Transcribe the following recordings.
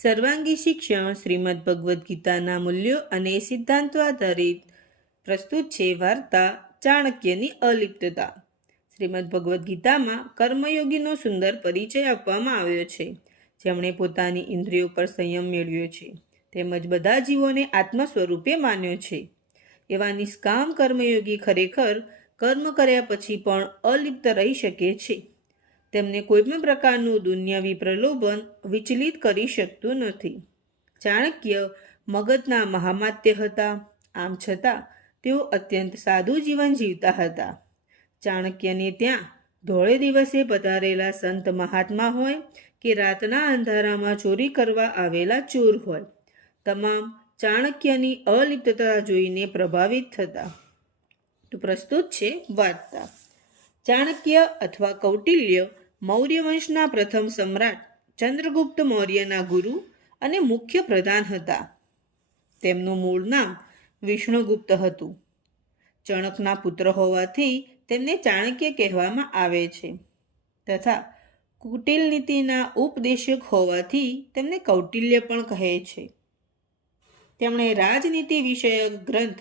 સર્વાંગી શિક્ષણ શ્રીમદ ભગવદ્ ગીતાના મૂલ્યો અને સિદ્ધાંતો આધારિત પ્રસ્તુત છે વાર્તા ચાણક્યની અલિપ્તતા. શ્રીમદ ભગવદ્ ગીતામાં કર્મયોગીનો સુંદર પરિચય આપવામાં આવ્યો છે, જેમણે પોતાની ઇન્દ્રિયો પર સંયમ મેળવ્યો છે તેમજ બધા જીવોને આત્મ સ્વરૂપે માન્યો છે. એવા નિષ્કામ કર્મયોગી ખરેખર કર્મ કર્યા પછી પણ અલિપ્ત રહી શકે છે. તેમને કોઈપણ પ્રકારનું દુન્યવી પ્રલોભન વિચલિત કરી શકતું નથી. ચાણક્ય મગધના મહામાત્ય હતા, આમ છતાં તેઓ અત્યંત સાદું જીવન જીવતા હતા. ચાણક્યને ત્યાં ધોળે દિવસે પધારેલા સંત મહાત્મા હોય કે રાતના અંધારામાં ચોરી કરવા આવેલા ચોર હોય, તમામ ચાણક્યની અલિપ્તતા જોઈને પ્રભાવિત થતા. તો પ્રસ્તુત છે વાર્તા. ચાણક્ય અથવા કૌટિલ્ય મૌર્ય વંશના પ્રથમ સમ્રાટ ચંદ્રગુપ્ત મૌર્યના ગુરુ અને મુખ્ય પ્રધાન હતા. તેમનું મૂળ નામ વિષ્ણુગુપ્ત હતું. ચણકના પુત્ર હોવાથી તેમને ચાણક્ય કહેવામાં આવે છે તથા કુટિલ નીતિના ઉપદેશક હોવાથી તેમને કૌટિલ્ય પણ કહે છે. તેમણે રાજનીતિ વિષયક ગ્રંથ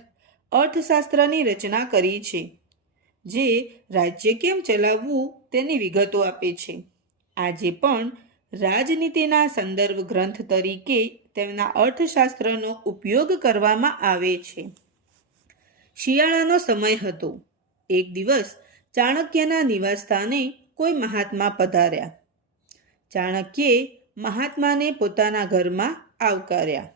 અર્થશાસ્ત્રની રચના કરી છે, જે રાજ્ય કેમ ચલાવવું તેની વિગતો આપે છે. આજે પણ રાજનીતિના સંદર્ભ ગ્રંથ તરીકે તેમના અર્થશાસ્ત્રનો ઉપયોગ કરવામાં આવે છે. શિયાળાનો સમય હતો. એક દિવસ ચાણક્યના નિવાસસ્થાને કોઈ મહાત્મા પધાર્યા. ચાણક્યે મહાત્માને પોતાના ઘરમાં આવકાર્યા.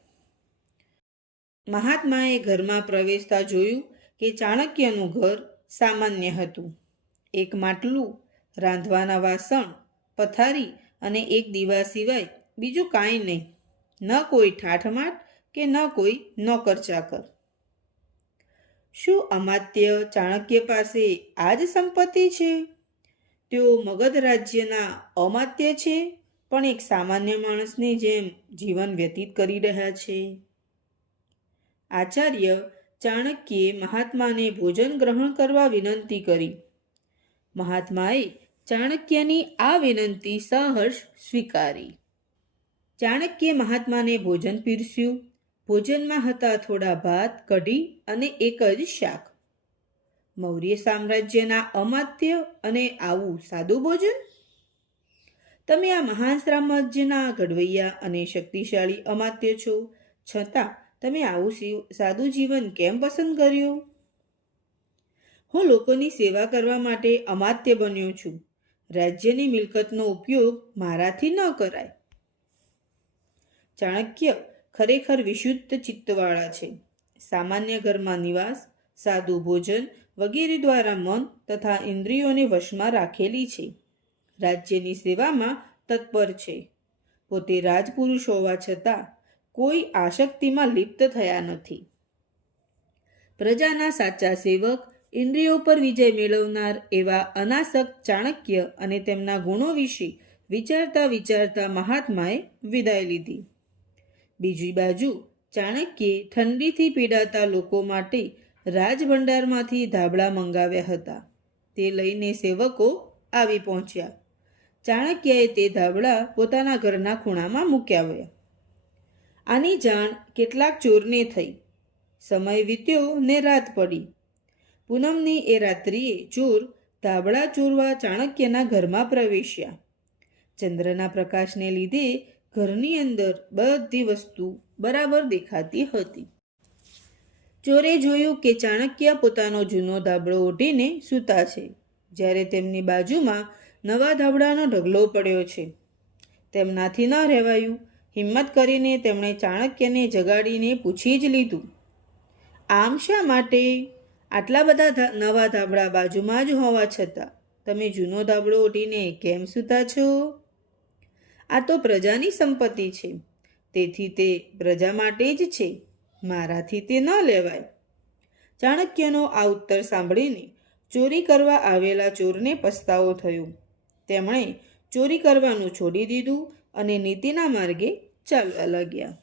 મહાત્માએ ઘરમાં પ્રવેશતા જોયું કે ચાણક્યનું ઘર સામાન્ય હતું. એક માટલું, રાંધવાના વાસણ, પથારી અને એક દીવા સિવાય બીજું કાંઈ નહીં. ન કોઈ ઠાઠમાઠ કે ન કોઈ નોકર ચાકર. શું અમાત્ય ચાણક્ય પાસે આ જ સંપત્તિ છે? તેઓ મગધ રાજ્યના અમાત્ય છે, પણ એક સામાન્ય માણસની જેમ જીવન વ્યતીત કરી રહ્યા છે. આચાર્ય ચાણક્યે મહાત્માને ભોજન ગ્રહણ કરવા વિનંતી કરી. મહાત્માએ ચાણક્યની આ વિનંતી સહર્ષ સ્વીકારી. ચાણક્યે મહાત્માને ભોજન પીરસ્યું. ભોજનમાં હતા થોડા ભાત, કઢી અને એક જ શાક. મૌર્ય સામ્રાજ્યના અમાત્ય અને આવું સાદું ભોજન? તમે આ મહાન સામ્રાજ્યના ઘડવૈયા અને શક્તિશાળી અમાત્ય છો, છતાં તમે આવું સાદું જીવન કેમ પસંદ કર્યું? હું લોકોની સેવા કરવા માટે અમાત્ય બન્યો છું. રાજ્યની મિલકતનો ઉપયોગ મારાથી ન કરાય. ચાણક્ય ખરેખર વિશુદ્ધ ચિત્તવાળા છે. સામાન્ય ઘરમાં નિવાસ, સાદું ભોજન વગેરે દ્વારા મન તથા ઇન્દ્રિયોને વશમાં રાખેલી છે. રાજ્યની સેવામાં તત્પર છે. પોતે રાજપુરુષ હોવા છતાં કોઈ આસક્તિમાં લિપ્ત થયા નથી. પ્રજાના સાચા સેવક, ઇન્દ્રિયો પર વિજય મેળવનાર એવા અનાસક્ત ચાણક્ય અને તેમના ગુણો વિશે વિચારતા વિચારતા મહાત્માએ વિદાય લીધી. બીજી બાજુ ચાણક્યે ઠંડીથી પીડાતા લોકો માટે રાજભંડારમાંથી ધાબળા મંગાવ્યા હતા. તે લઈને સેવકો આવી પહોંચ્યા. ચાણક્યએ તે ધાબળા પોતાના ઘરના ખૂણામાં મૂક્યા. આની જાણ કેટલાક ચોરને થઈ. સમય વીત્યો ને રાત પડી. પૂનમની એ રાત્રિએ ચોર ધાબળા ચોરવા ચાણક્યના ઘરમાં પ્રવેશ્યા. ચંદ્રના પ્રકાશને લીધે ઘરની અંદર બધી વસ્તુ બરાબર દેખાતી હતી. ચોરે જોયું કે ચાણક્ય પોતાનો જૂનો ધાબળો ઓઢીને સૂતા છે, જ્યારે તેમની બાજુમાં નવા ધાબળાનો ઢગલો પડ્યો છે. તેમનાથી ન રહેવાયું. હિંમત કરીને તેમણે ચાણક્યને જગાડીને પૂછી જ લીધું, આમ શા માટે? આટલા બધા નવા ધાબળા બાજુમાં જ હોવા છતાં તમે જૂનો ધાબળો ઓઢીને કેમ સૂતા છો? આ તો પ્રજાની સંપત્તિ છે, તેથી તે પ્રજા માટે જ છે. મારાથી તે ન લેવાય. ચાણક્યનો આ ઉત્તર સાંભળીને ચોરી કરવા આવેલા ચોરને પસ્તાવો થયો. તેમણે ચોરી કરવાનું છોડી દીધું અને નીતિના માર્ગે ચાલવા લાગ્યા.